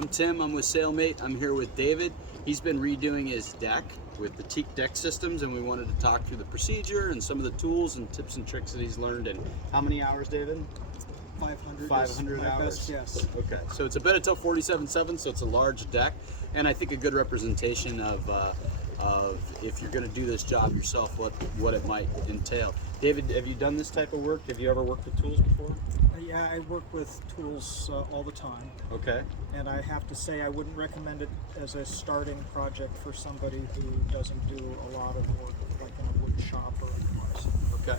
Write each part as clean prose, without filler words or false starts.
I'm Tim, I'm with SailMate. I'm here with David. He's been redoing his deck with the Teak deck systems, and we wanted to talk through the procedure and some of the tools and tips and tricks that he's learned. And how many hours, David? 500 500 hours. Best, yes. Okay, so it's a Benetel 47.7, so it's a large deck, and I think a good representation of if you're going to do this job yourself, what it might entail. David, have you done this type of work? Have you ever worked with tools before? Yeah, I work with tools all the time. Okay. And I have to say I wouldn't recommend it as a starting project for somebody who doesn't do a lot of work like in a wood shop or otherwise. Okay.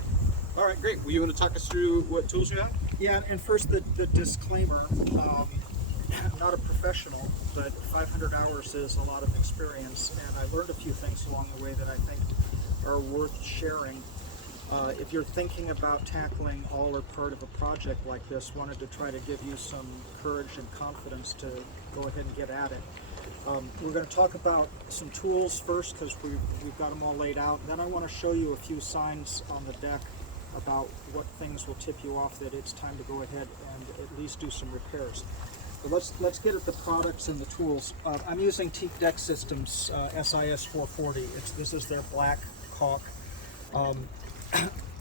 All right, great. Well, you want to talk us through what tools you have? Yeah, and first the disclaimer. I'm not a professional, but 500 hours is a lot of experience, and I learned a few things along the way that I think are worth sharing. If you're thinking about tackling all or part of a project like this, wanted to try to give you some courage and confidence to go ahead and get at it. We're going to talk about some tools first because we've got them all laid out. Then I want to show you a few signs on the deck about what things will tip you off that it's time to go ahead and at least do some repairs. But let's get at the products and the tools. I'm using Teak deck systems, SIS 440. This is their black caulk.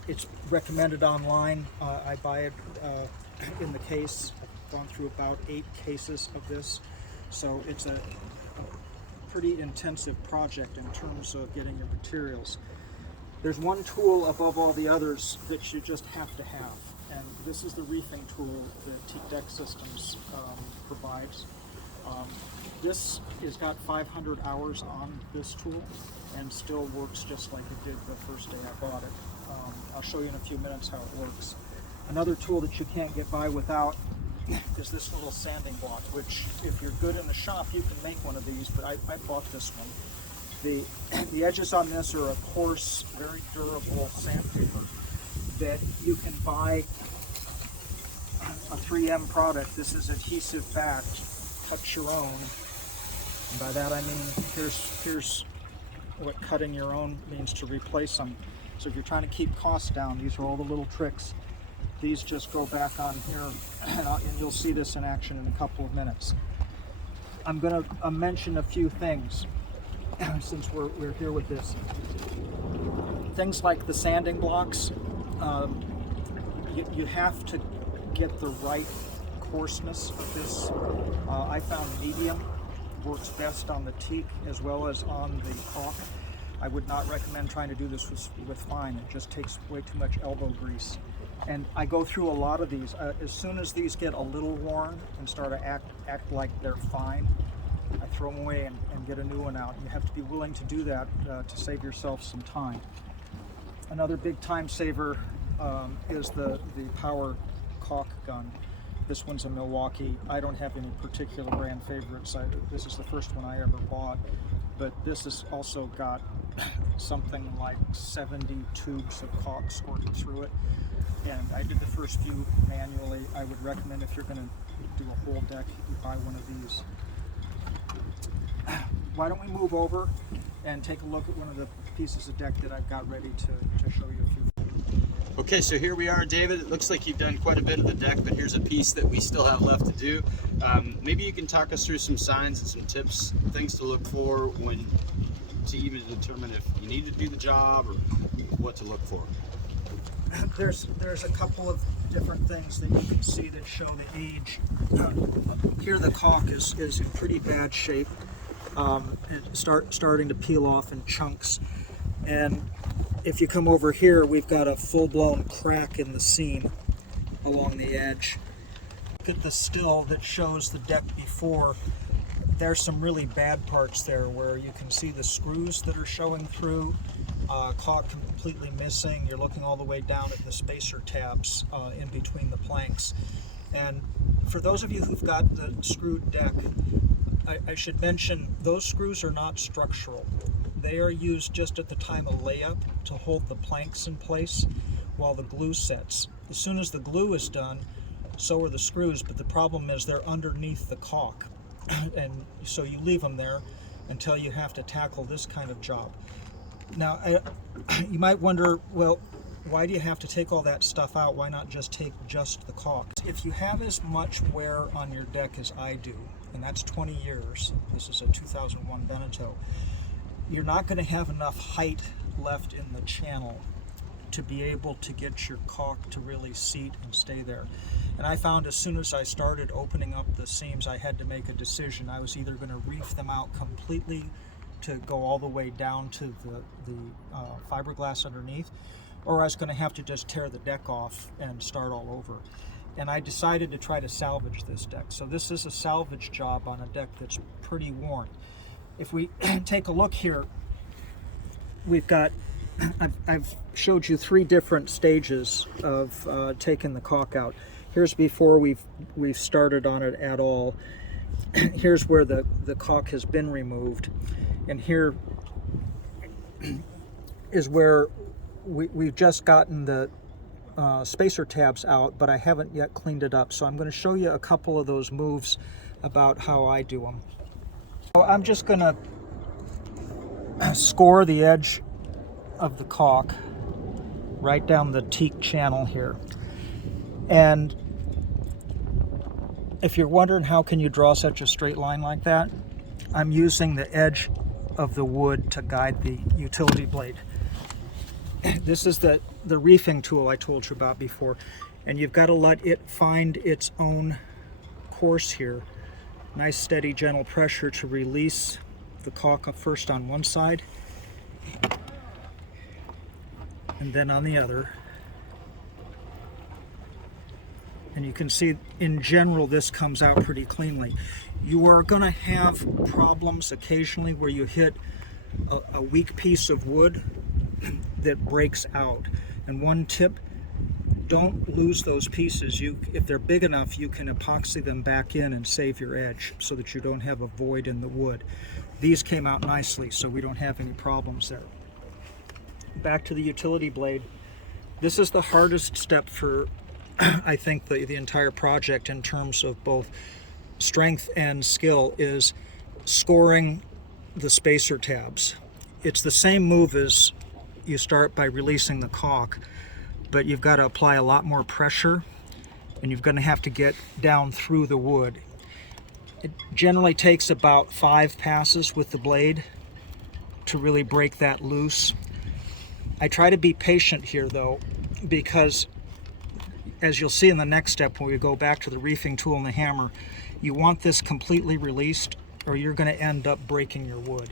It's recommended online. I buy it in the case. I've gone through about 8 cases of this, so it's a pretty intensive project in terms of getting your materials. There's one tool above all the others that you just have to have, and this is the reefing tool that Teak deck systems provides. This has got 500 hours on this tool and still works just like it did the first day I bought it. I'll show you in a few minutes how it works. Another tool that you can't get by without is this little sanding block, which if you're good in the shop, you can make one of these, but I bought this one. The edges on this are a coarse, very durable sandpaper that you can buy a 3M product. This is adhesive backed, cut your own. And by that I mean, here's what cutting your own means to replace them. So if you're trying to keep costs down, these are all the little tricks. These just go back on here, and you'll see this in action in a couple of minutes. I'm going to mention a few things since we're here with this. Things like the sanding blocks, you have to get the right coarseness of this. I found medium works best on the teak as well as on the caulk. I would not recommend trying to do this with fine. It just takes way too much elbow grease. And I go through a lot of these. As soon as these get a little worn and start to act like they're fine, I throw them away and get a new one out. You have to be willing to do that to save yourself some time. Another big time saver is the power caulk gun. This one's a Milwaukee. I don't have any particular brand favorites. This is the first one I ever bought, but this has also got something like 70 tubes of caulk squirted through it. And I did the first few manually. I would recommend if you're going to do a whole deck, you buy one of these. Why don't we move over and take a look at one of the pieces of deck that I've got ready to show you a few. Okay, so here we are, David. It looks like you've done quite a bit of the deck, but here's a piece that we still have left to do. Maybe you can talk us through some signs and some tips, things to look for to even determine if you need to do the job or what to look for. There's a couple of different things that you can see that show the age. Here the caulk is in pretty bad shape. It's starting to peel off in chunks. And if you come over here, we've got a full-blown crack in the seam along the edge. Look at the still that shows the deck before. There's some really bad parts there where you can see the screws that are showing through, caulk completely missing. You're looking all the way down at the spacer tabs in between the planks. And for those of you who've got the screwed deck, I should mention those screws are not structural. They are used just at the time of layup to hold the planks in place while the glue sets. As soon as the glue is done, so are the screws, but the problem is they're underneath the caulk. And so you leave them there until you have to tackle this kind of job. Now, you might wonder, well, why do you have to take all that stuff out? Why not just take just the caulk? If you have as much wear on your deck as I do, and that's 20 years. This is a 2001 Beneteau. You're not going to have enough height left in the channel to be able to get your caulk to really seat and stay there. And I found as soon as I started opening up the seams, I had to make a decision. I was either going to reef them out completely to go all the way down to the fiberglass underneath, or I was going to have to just tear the deck off and start all over. And I decided to try to salvage this deck. So this is a salvage job on a deck that's pretty worn. If we take a look here, we've got, I've showed you 3 different stages of taking the caulk out. Here's before we've started on it at all. Here's where the caulk has been removed. And here is where we've just gotten the spacer tabs out, but I haven't yet cleaned it up. So I'm going to show you a couple of those moves about how I do them. So I'm just going to score the edge of the caulk right down the teak channel here. And if you're wondering how can you draw such a straight line like that, I'm using the edge of the wood to guide the utility blade. This is the reefing tool I told you about before, and you've got to let it find its own course here. Nice steady gentle pressure to release the caulk first on one side and then on the other. And you can see in general this comes out pretty cleanly. You are going to have problems occasionally where you hit a weak piece of wood that breaks out. And one tip, don't lose those pieces. If they're big enough, you can epoxy them back in and save your edge so that you don't have a void in the wood. These came out nicely, so we don't have any problems there. Back to the utility blade. This is the hardest step for, I think, the entire project in terms of both strength and skill, is scoring the spacer tabs. It's the same move as you start by releasing the caulk, but you've got to apply a lot more pressure, and you're going to have to get down through the wood. It generally takes about 5 passes with the blade to really break that loose. I try to be patient here though, because as you'll see in the next step when we go back to the reefing tool and the hammer, you want this completely released or you're going to end up breaking your wood.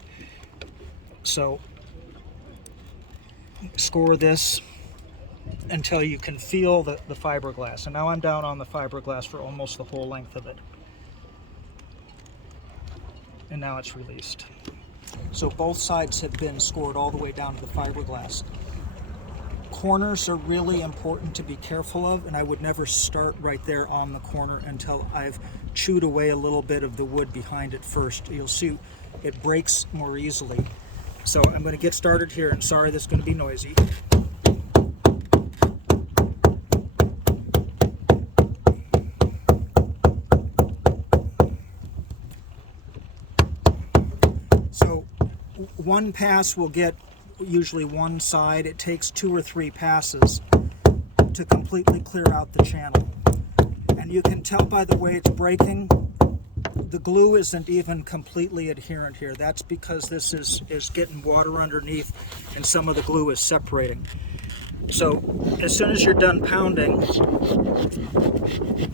So score this until you can feel the fiberglass. And now I'm down on the fiberglass for almost the whole length of it. And now it's released. So both sides have been scored all the way down to the fiberglass. Corners are really important to be careful of, and I would never start right there on the corner until I've chewed away a little bit of the wood behind it first. You'll see it breaks more easily. So I'm going to get started here, and sorry this is going to be noisy. So one pass will get usually one side. It takes 2 or 3 passes to completely clear out the channel. And you can tell by the way it's breaking, the glue isn't even completely adherent here. That's because this is getting water underneath and some of the glue is separating. So as soon as you're done pounding,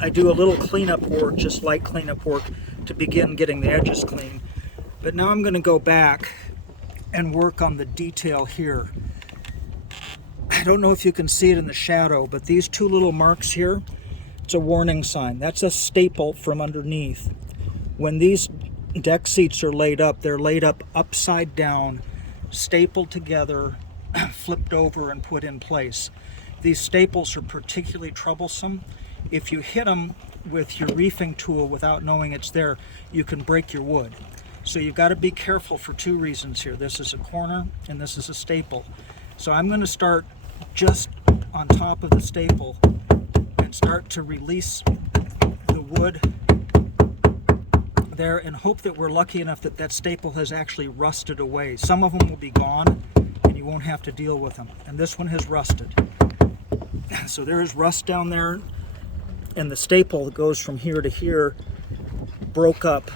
I do a little cleanup work, just light cleanup work, to begin getting the edges clean. But now I'm going to go back and work on the detail here. I don't know if you can see it in the shadow, but these 2 little marks here, it's a warning sign. That's a staple from underneath. When these deck seats are laid up, they're laid up upside down, stapled together, flipped over and put in place. These staples are particularly troublesome. If you hit them with your reefing tool without knowing it's there, you can break your wood. So you've got to be careful for 2 reasons here. This is a corner and this is a staple. So I'm going to start just on top of the staple and start to release the wood there and hope that we're lucky enough that that staple has actually rusted away. Some of them will be gone and you won't have to deal with them. And this one has rusted. So there is rust down there, and the staple that goes from here to here broke up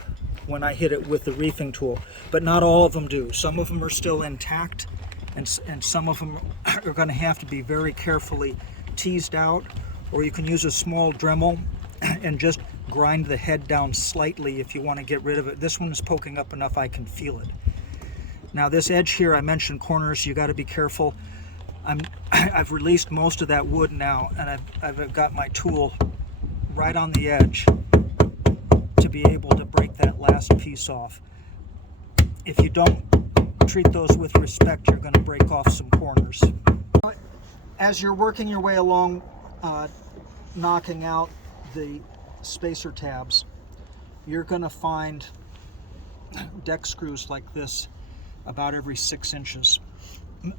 when I hit it with the reefing tool, but not all of them do. Some of them are still intact, and some of them are going to have to be very carefully teased out, or you can use a small Dremel and just grind the head down slightly if you want to get rid of it. This one is poking up enough I can feel it. Now this edge here, I mentioned corners, you got to be careful. I've released most of that wood now, and I've got my tool right on the edge to be able to break that last piece off. If you don't treat those with respect, you're going to break off some corners. As you're working your way along, knocking out the spacer tabs, you're going to find deck screws like this about every 6 inches,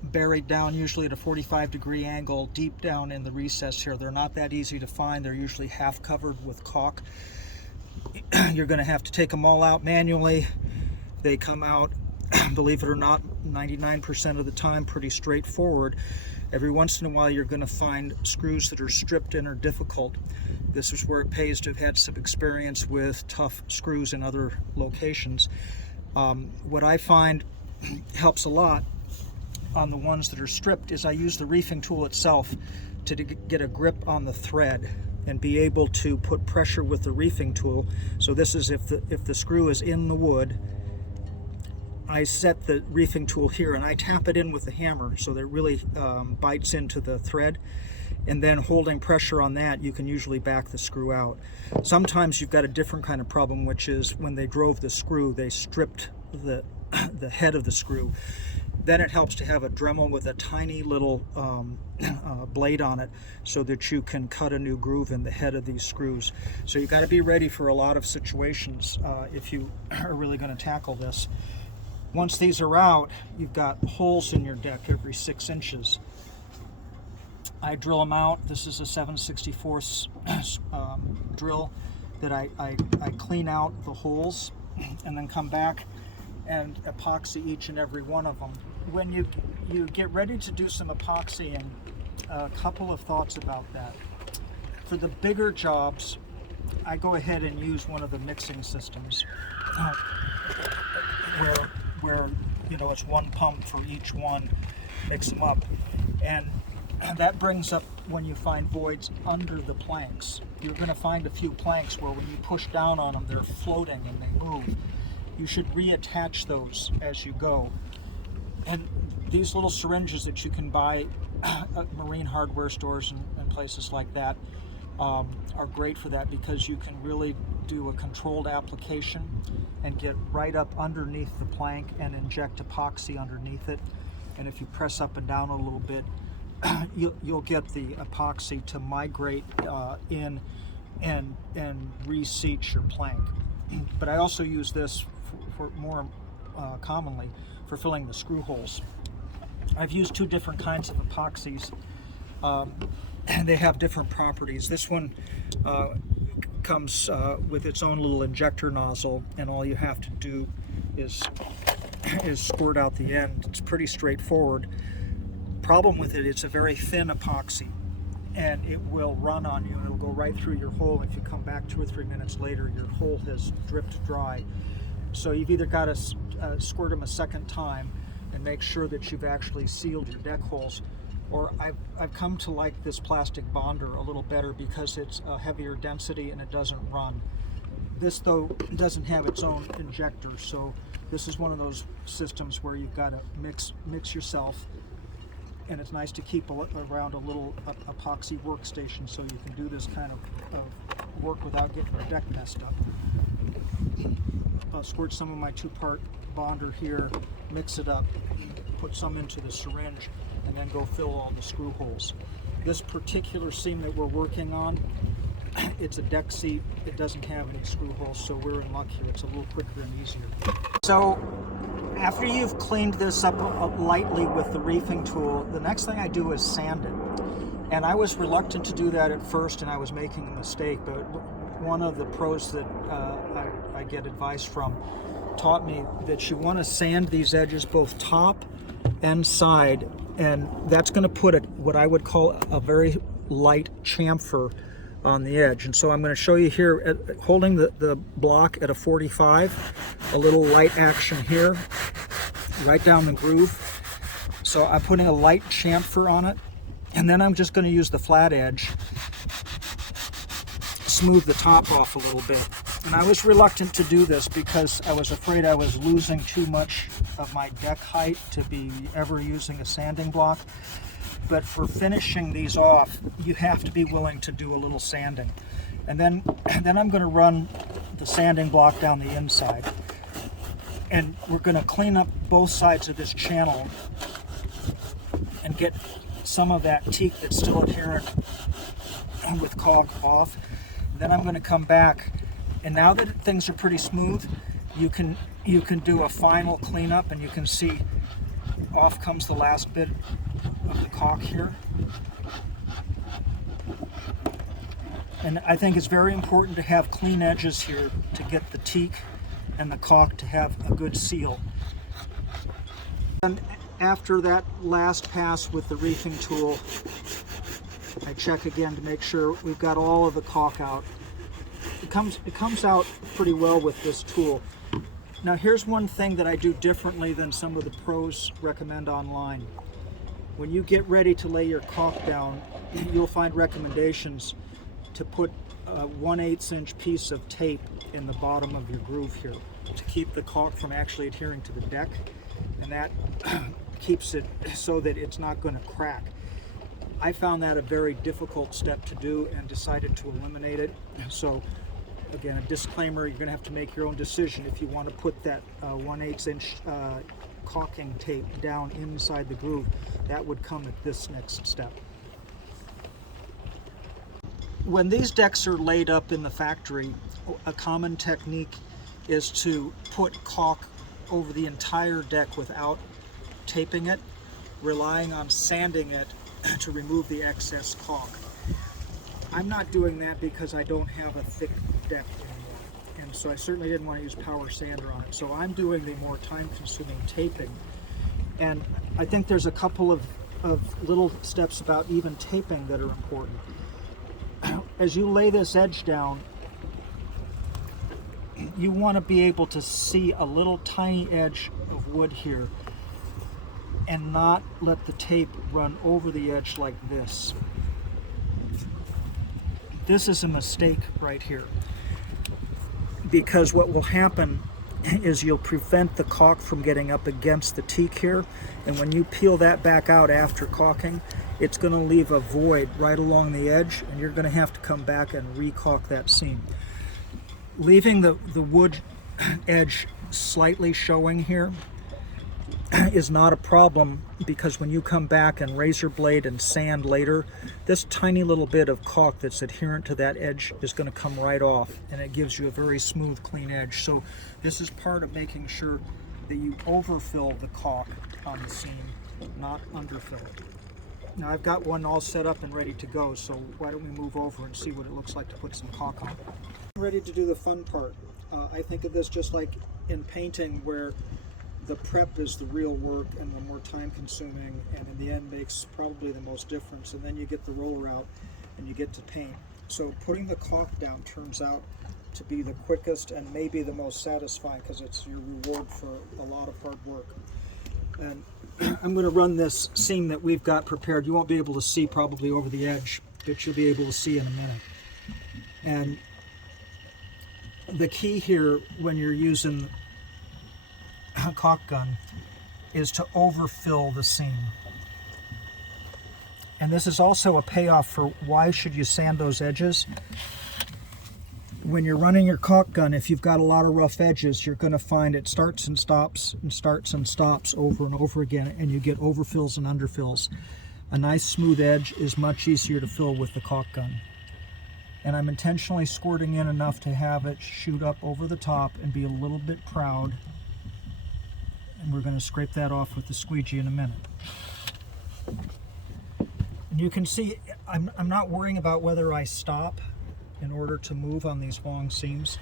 buried down usually at a 45-degree angle deep down in the recess here. They're not that easy to find. They're usually half covered with caulk. You're going to have to take them all out manually. They come out, believe it or not, 99% of the time pretty straightforward. Every once in a while you're going to find screws that are stripped and are difficult. This is where it pays to have had some experience with tough screws in other locations. What I find helps a lot on the ones that are stripped is I use the reefing tool itself to get a grip on the thread and be able to put pressure with the reefing tool. So this is if the screw is in the wood, I set the reefing tool here and I tap it in with the hammer so that it really bites into the thread, and then holding pressure on that, you can usually back the screw out. Sometimes you've got a different kind of problem, which is when they drove the screw, they stripped the head of the screw. Then it helps to have a Dremel with a tiny little blade on it so that you can cut a new groove in the head of these screws. So you've got to be ready for a lot of situations if you are really going to tackle this. Once these are out, you've got holes in your deck every 6 inches. I drill them out. This is a 7/64 drill that I clean out the holes and then come back and epoxy each and every one of them. When you get ready to do some epoxying, a couple of thoughts about that. For the bigger jobs, I go ahead and use one of the mixing systems where you know it's one pump for each one, mix them up, and that brings up when you find voids under the planks. You're going to find a few planks where when you push down on them, they're floating and they move. You should reattach those as you go. And these little syringes that you can buy at marine hardware stores and places like that are great for that, because you can really do a controlled application and get right up underneath the plank and inject epoxy underneath it. And if you press up and down a little bit, you'll get the epoxy to migrate in and reseat your plank. But I also use this for more commonly for filling the screw holes. I've used 2 different kinds of epoxies. They have different properties. This one comes with its own little injector nozzle, and all you have to do is squirt out the end. It's pretty straightforward. Problem with it, it's a very thin epoxy, and it will run on you, and it'll go right through your hole. If you come back 2 or 3 minutes later, your hole has dripped dry. So you've either got to squirt them a second time and make sure that you've actually sealed your deck holes, or I've come to like this plastic bonder a little better because it's a heavier density and it doesn't run. This, though, doesn't have its own injector, so this is one of those systems where you've got to mix yourself, and it's nice to keep around a little epoxy workstation so you can do this kind of work without getting your deck messed up. I'll squirt some of my 2-part bonder here, mix it up, put some into the syringe, and then go fill all the screw holes. This particular seam that we're working on, it's a deck seat. It doesn't have any screw holes, so we're in luck here. It's a little quicker and easier. So after you've cleaned this up lightly with the reefing tool, the next thing I do is sand it. And I was reluctant to do that at first, and I was making a mistake, but one of the pros that I get advice from taught me that you want to sand these edges both top and side, and that's going to put what I would call a very light chamfer on the edge. And so I'm going to show you here, holding the block at a 45, a little light action here, right down the groove. So I'm putting a light chamfer on it, and then I'm just going to use the flat edge, smooth the top off a little bit. And I was reluctant to do this because I was afraid I was losing too much of my deck height to be ever using a sanding block. But for finishing these off, you have to be willing to do a little sanding. And then I'm going to run the sanding block down the inside. And we're going to clean up both sides of this channel and get some of that teak that's still adherent with caulk off. Then I'm going to come back, and now that things are pretty smooth, you can do a final cleanup, and you can see off comes the last bit of the caulk here. And I think it's very important to have clean edges here to get the teak and the caulk to have a good seal. And after that last pass with the reefing tool, I check again to make sure we've got all of the caulk out. It comes out pretty well with this tool. Now here's one thing that I do differently than some of the pros recommend online. When you get ready to lay your caulk down, you'll find recommendations to put a 1/8 inch piece of tape in the bottom of your groove here to keep the caulk from actually adhering to the deck, and that keeps it so that it's not going to crack. I found that a very difficult step to do and decided to eliminate it. So again, a disclaimer, you're going to have to make your own decision if you want to put that 1/8 inch caulking tape down inside the groove. That would come at this next step. When these decks are laid up in the factory, a common technique is to put caulk over the entire deck without taping it, relying on sanding it to remove the excess caulk. I'm not doing that because I don't have a thick deck anymore, and so I certainly didn't want to use power sander on it. So I'm doing the more time-consuming taping, and I think there's a couple of little steps about even taping that are important. As you lay this edge down, you want to be able to see a little tiny edge of wood here and not let the tape run over the edge like this. This is a mistake right here, because what will happen is you'll prevent the caulk from getting up against the teak here, and when you peel that back out after caulking, it's going to leave a void right along the edge, and you're going to have to come back and re-caulk that seam. Leaving the wood edge slightly showing here is not a problem, because when you come back and razor blade and sand later, this tiny little bit of caulk that's adherent to that edge is going to come right off, and it gives you a very smooth, clean edge. So this is part of making sure that you overfill the caulk on the seam, not underfill it. Now I've got one all set up and ready to go, so why don't we move over and see what it looks like to put some caulk on. I'm ready to do the fun part. I think of this just like in painting, where the prep is the real work and the more time consuming, and in the end makes probably the most difference, and then you get the roller out and you get to paint. So putting the caulk down turns out to be the quickest and maybe the most satisfying, because it's your reward for a lot of hard work. And I'm going to run this seam that we've got prepared. You won't be able to see probably over the edge, but you'll be able to see in a minute. And the key here when you're using a caulk gun is to overfill the seam. And this is also a payoff for why should you sand those edges. When you're running your caulk gun, if you've got a lot of rough edges, you're going to find it starts and stops and starts and stops over and over again, and you get overfills and underfills. A nice smooth edge is much easier to fill with the caulk gun. And I'm intentionally squirting in enough to have it shoot up over the top and be a little bit proud. And we're going to scrape that off with the squeegee in a minute. And you can see I'm not worrying about whether I stop in order to move on these long seams.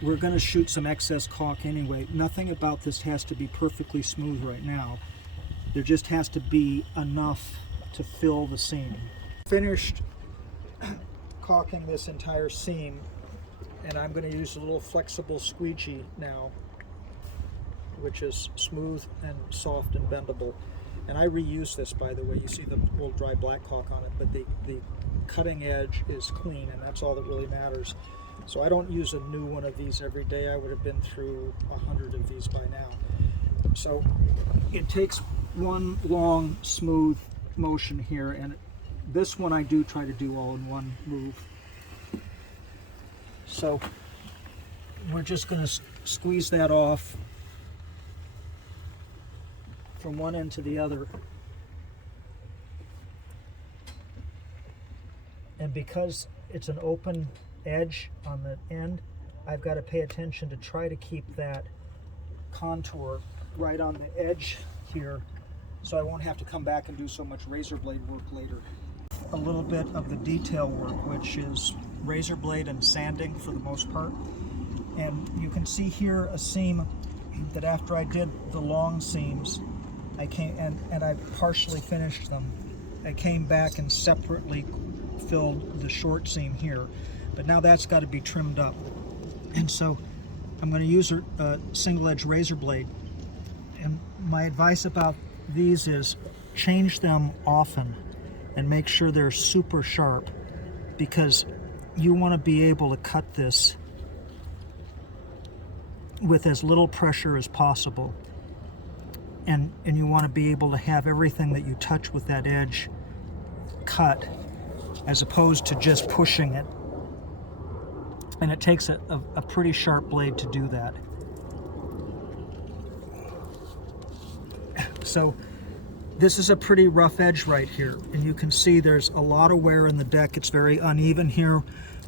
We're going to shoot some excess caulk anyway. Nothing about this has to be perfectly smooth right now. There just has to be enough to fill the seam. Finished caulking this entire seam, and I'm going to use a little flexible squeegee now, which is smooth and soft and bendable. And I reuse this, by the way. You see the little dry black caulk on it, but the cutting edge is clean, and that's all that really matters. So I don't use a new one of these every day. I would have been through 100 of these by now. So it takes one long, smooth motion here, and this one I do try to do all in one move. So we're just going to squeeze that off from one end to the other. And because it's an open edge on the end, I've got to pay attention to try to keep that contour right on the edge here, so I won't have to come back and do so much razor blade work later. A little bit of the detail work, which is razor blade and sanding for the most part. And you can see here a seam that after I did the long seams, I came and I partially finished them. I came back and separately filled the short seam here, but now that's got to be trimmed up. And so I'm going to use a single edge razor blade. And my advice about these is change them often and make sure they're super sharp, because you want to be able to cut this with as little pressure as possible. And you want to be able to have everything that you touch with that edge cut, as opposed to just pushing it. And it takes a pretty sharp blade to do that. So this is a pretty rough edge right here, and you can see there's a lot of wear in the deck. It's very uneven here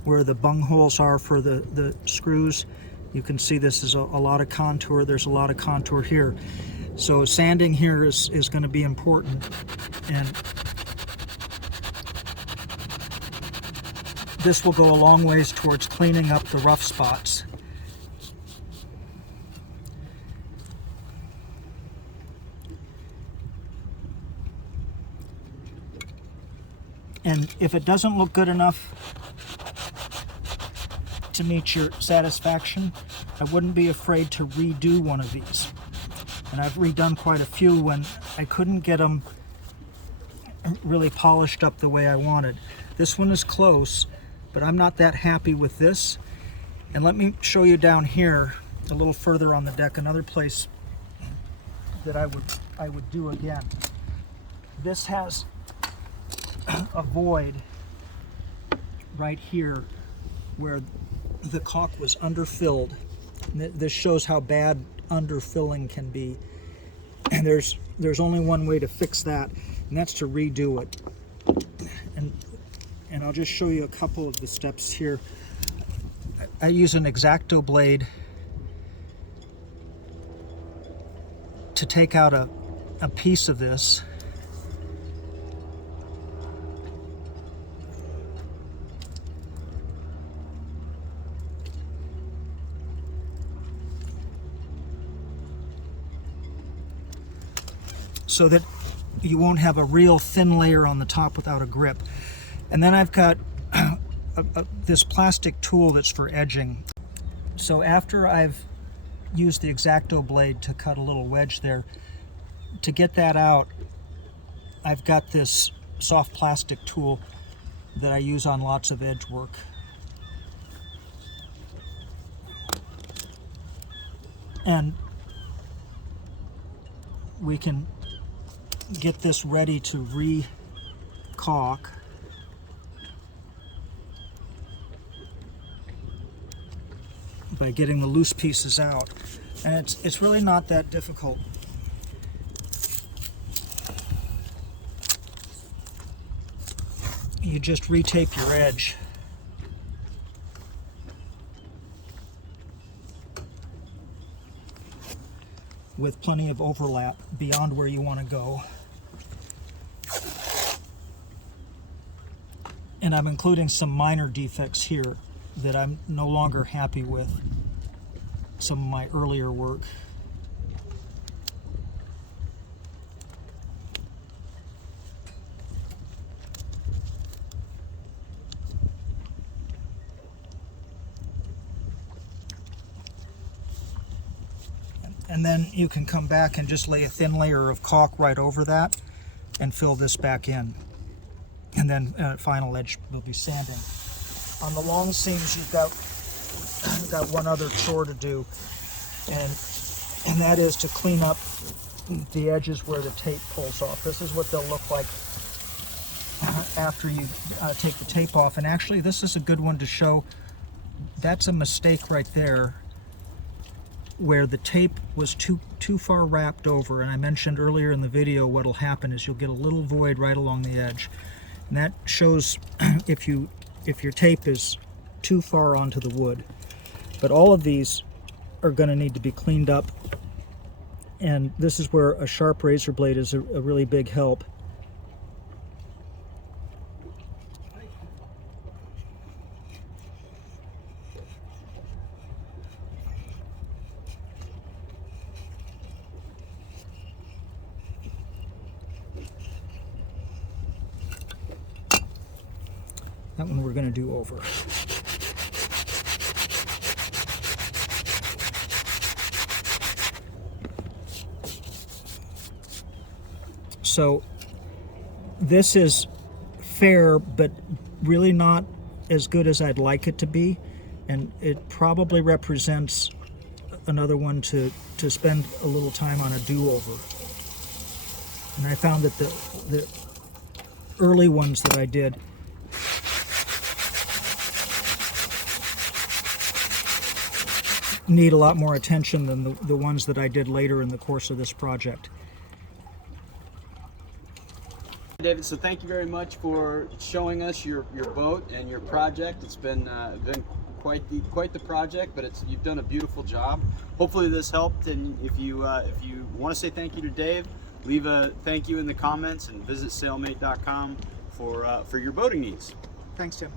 where the bung holes are for the screws. You can see this is a lot of contour. There's a lot of contour here. So sanding here is going to be important, and this will go a long ways towards cleaning up the rough spots. And if it doesn't look good enough to meet your satisfaction, I wouldn't be afraid to redo one of these. And I've redone quite a few when I couldn't get them really polished up the way I wanted. This one is close, but I'm not that happy with this. And let me show you down here, a little further on the deck, another place that I would do again. This has a void right here where the caulk was underfilled. This shows how bad underfilling can be, and there's only one way to fix that, and that's to redo it. And I'll just show you a couple of the steps here. I use an X-Acto blade to take out a piece of this. So that you won't have a real thin layer on the top without a grip. And then I've got this plastic tool that's for edging. So after I've used the X-Acto blade to cut a little wedge there, to get that out, I've got this soft plastic tool that I use on lots of edge work. And we can get this ready to re-caulk. By getting the loose pieces out. And it's really not that difficult. You just retape your edge. With plenty of overlap beyond where you want to go. And I'm including some minor defects here that I'm no longer happy with, some of my earlier work. And then you can come back and just lay a thin layer of caulk right over that and fill this back in. And then final edge will be sanding. On the long seams, you've got one other chore to do, and that is to clean up the edges where the tape pulls off. This is what they'll look like after you take the tape off. And actually, this is a good one to show. That's a mistake right there, where the tape was too far wrapped over. And I mentioned earlier in the video what'll happen is you'll get a little void right along the edge, and that shows if your tape is too far onto the wood. But all of these are going to need to be cleaned up, and this is where a sharp razor blade is a really big help. That one we're going to do over. So this is fair, but really not as good as I'd like it to be, and it probably represents another one to spend a little time on a do-over. And I found that the early ones that I did need a lot more attention than the ones that I did later in the course of this project. David, so thank you very much for showing us your boat and your project. It's been quite the project, but you've done a beautiful job. Hopefully this helped, and if you want to say thank you to Dave, leave a thank you in the comments and visit sailmate.com for your boating needs. Thanks, Tim.